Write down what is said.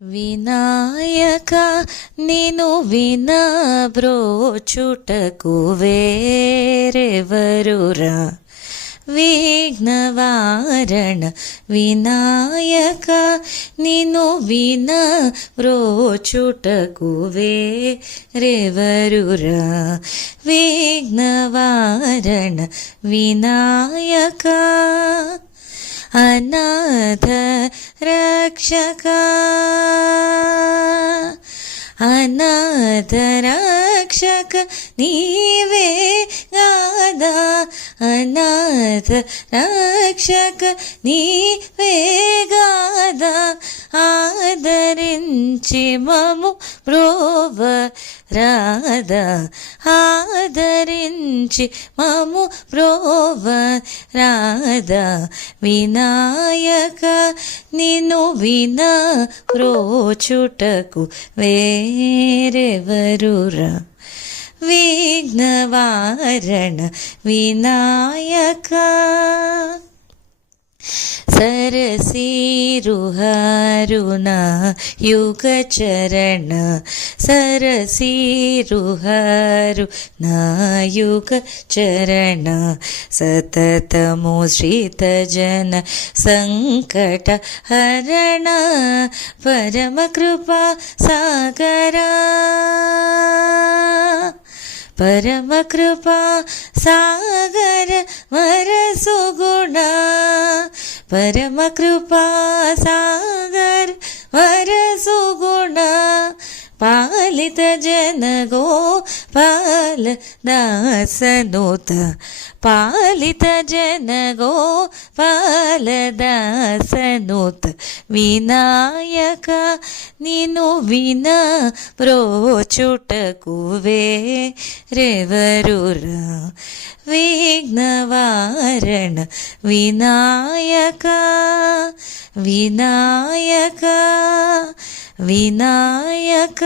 వినాయక నిను వినబ్రోచుటకు వేరెవరురా విఘ్నవారణ వినాయక నిను వినబ్రోచుటకు వేరెవరురా విఘ్నవారణ వినాయక అనాథ రక్షక అనాథ రక్షక నీవే గాదా అనాథ రక్షక నీవే గాదా ఆదరించి మము బ్రోవ రాధా ఆదరించి మము బ్రోవ రాధా వినాయక నిన్ను వినా ప్రోచుటకు వేరెవరురా విఘ్నవారణ వినాయక सरसीरुहारुना युगचरण सरसीरुहारुना युगचरण सततमुश्रितजन संकट हरण परमकृपा सागरा परमकृपा सागर वरसुगुणा परमकृपा सागर वरसुगुणा पालित जन गोपाल दासनुत पालित जन गोपाल दासनुत विनायक निनु विना प्रोचुटकु वेरेवरुरा विघ्नवारण विनायक विनायक विनायक